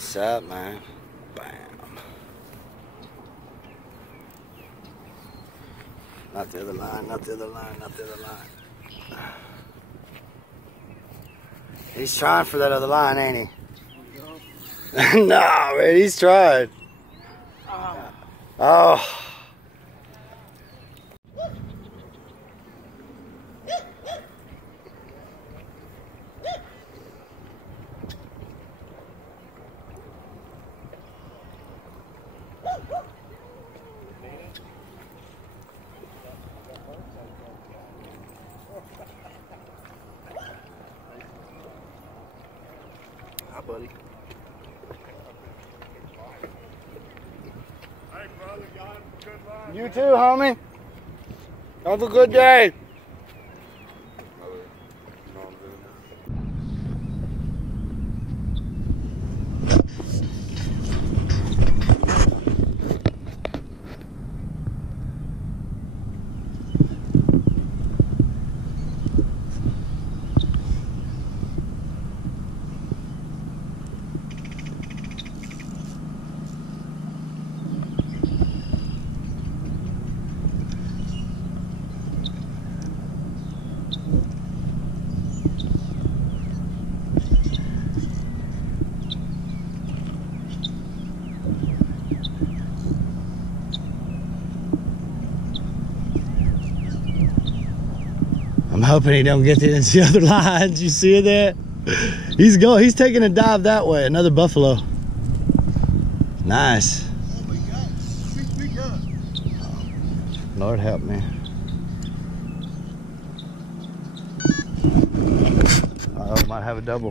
What's up, man? Bam. Not the other line, not the other line, not the other line. He's trying for that other line, ain't he? No, man, he's trying. Oh. Hi, buddy. Hey, brother, y'all have a good life. You too, homie. Have a good day. I'm hoping he don't get into the other lines. You see that? He's taking a dive that way. Another buffalo. Nice. Oh my God. Speak up. Lord help me. Oh, might have a double.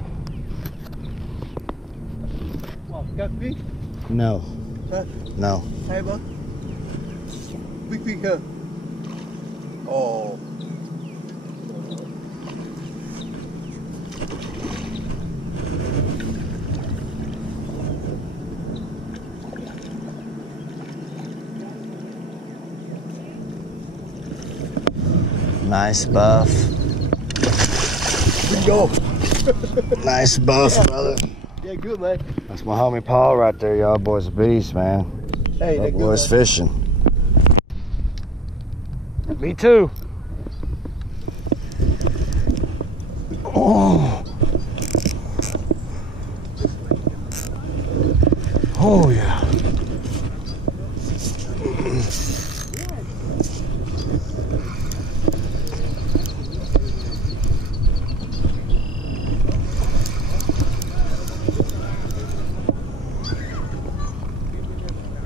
What, got big? No. Huh? No. Hey, bud. Big, huh? Oh. Nice buff. There you go. Nice buff, brother. Yeah, good, man. That's my homie Paul right there. Y'all boys a beast, man. Hey, That that good, boys man. fishing. Me too. Oh. Oh yeah.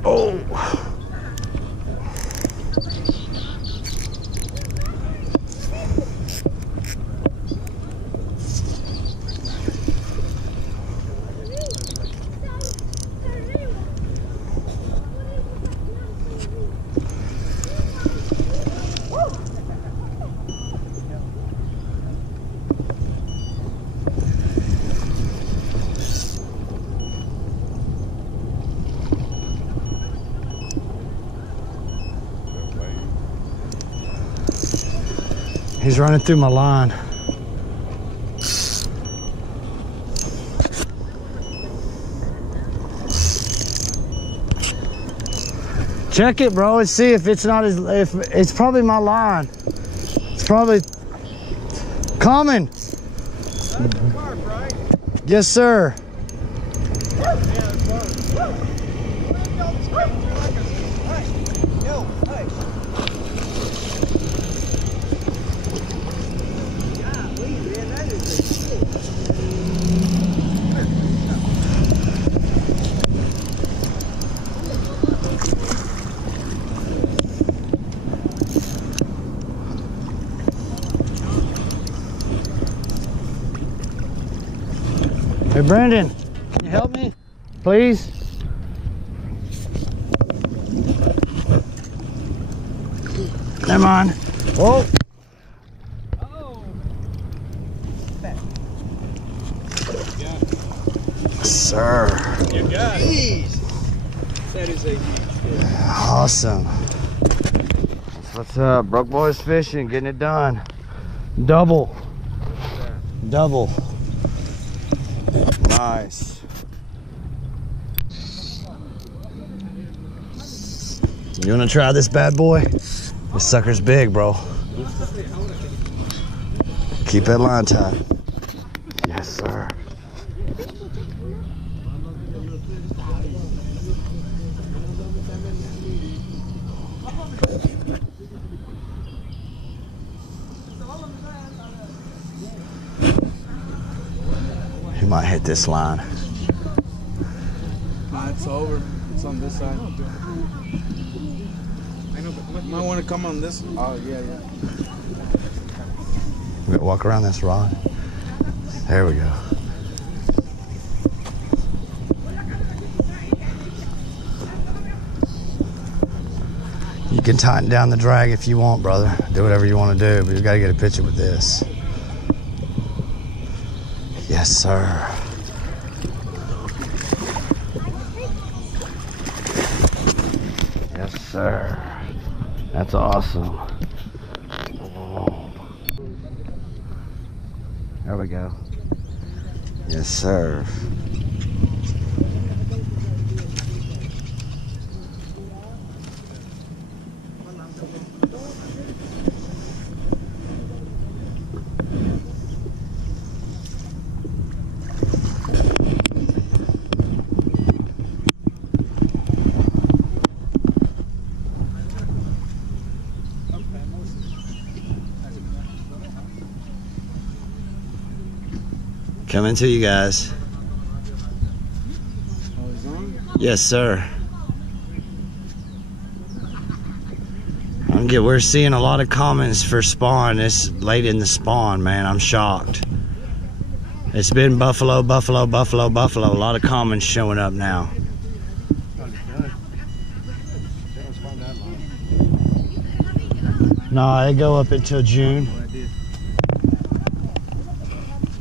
Oh. He's running through my line. Check it, bro, and see if it's not his. If it's probably my line. It's probably coming. Carp, right? Yes, sir. Hey, Brandon, can you help me, please? Come on. Oh. Oh. Sir. You got it. Jeez. That is a huge fish. Awesome. What's up? Broke Boys Fishing, getting it done. Double. Double. Nice. You wanna try this bad boy? This sucker's big, bro. Keep that line tight. Yes, sir. He might hit this line. Nah, it's over. It's on this side. Might want to come on this. Oh, yeah. We're gonna walk around this rod. There we go. You can tighten down the drag if you want, brother. Do whatever you want to do, but you gotta get a picture with this. Yes, sir. Yes, sir. That's awesome. There we go. Yes, sir. Coming to you guys. Oh, he's on? Yes, sir. We're seeing a lot of comments for spawn this late in the spawn, man. I'm shocked. It's been buffalo, buffalo, buffalo, buffalo. A lot of comments showing up now. No, they go up until June.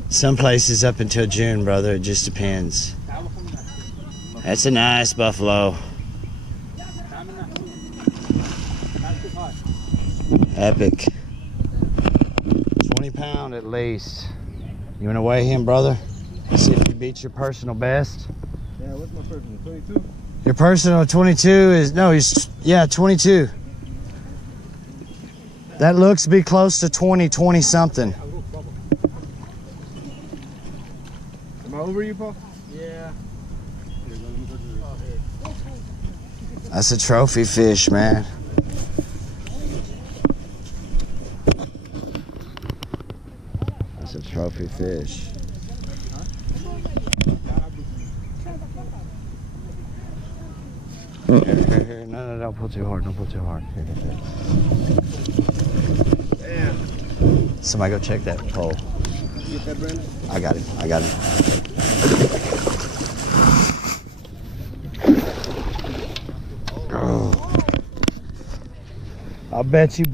Some places up until June, brother. It just depends. That's a nice buffalo. Epic. 20 pound at least. You want to weigh him, brother? See if you beat your personal best. Yeah, what's my personal? 22? Your personal 22 is, no, he's, yeah, 22. That looks to be close to 20 something. Am I over you, Paul? Yeah. That's a trophy fish, man. That's a trophy fish. Here. No, don't pull too hard. Don't pull too hard. Here. Damn. Somebody go check that pole. You get that, Brandon? I got it. Oh. I'll bet you.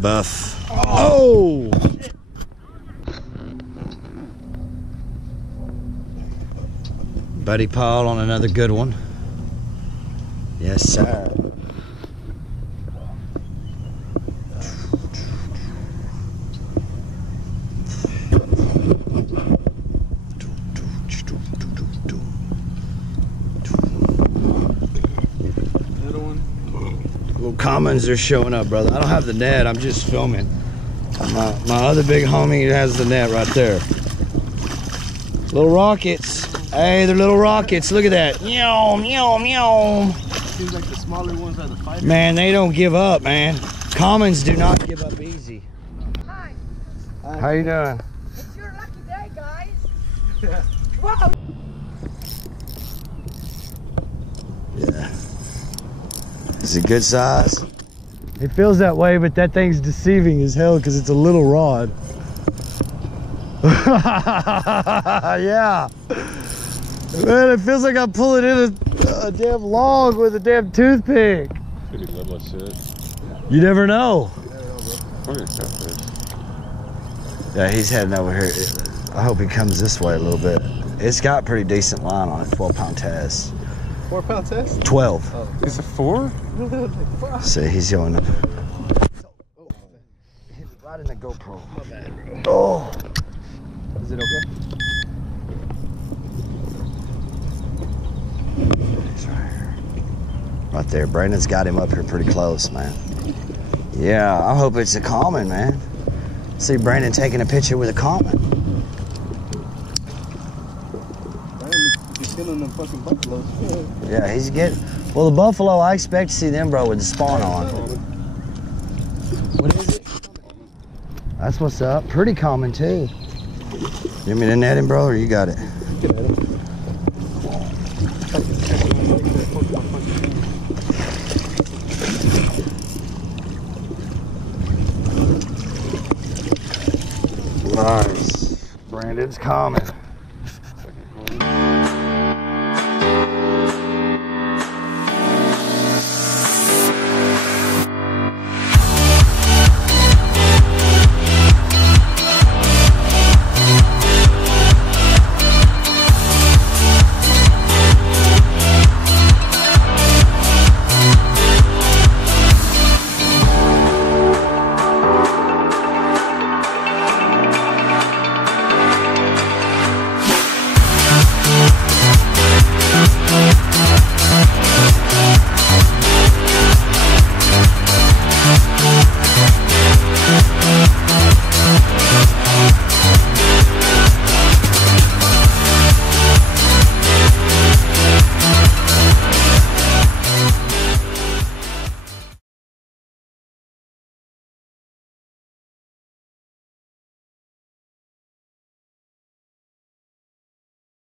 Buff. Oh! Buddy Paul on another good one. Yes, sir. Little comments are showing up, brother. I don't have the net. I'm just filming. My other big homie has the net right there. Little rockets. Hey, they're little rockets. Look at that. Meow, meow, meow. Seems like the smaller ones are the fighters. Man, they don't give up, man. Commons do not give up easy. Hi. How you doing? It's your lucky day, guys. Wow. Yeah. Is it good size? It feels that way, but that thing's deceiving as hell because it's a little rod. Yeah. Man, it feels like I'm pulling in a damn log with a damn toothpick. Pretty little shit. You never know. Probably a catfish. Yeah, he's heading over here. I hope he comes this way a little bit. It's got pretty decent line on it, 12-pound test. 4-pound test? 12. Oh. Is it 4? See, he's going up. Oh, hit it right in the GoPro. My bad, bro. Oh. Is it okay? He's right here. Right there. Brandon's got him up here pretty close, man. Yeah, I hope it's a common, man. See Brandon taking a picture with a common. He's killing them fucking buffaloes. Yeah, he's getting... Well, the buffalo, I expect to see them, bro, with the spawn on. What is it? That's what's up. Pretty common, too. You mean to net him, bro, or you got it? Get at him. Nice. Brandon's coming.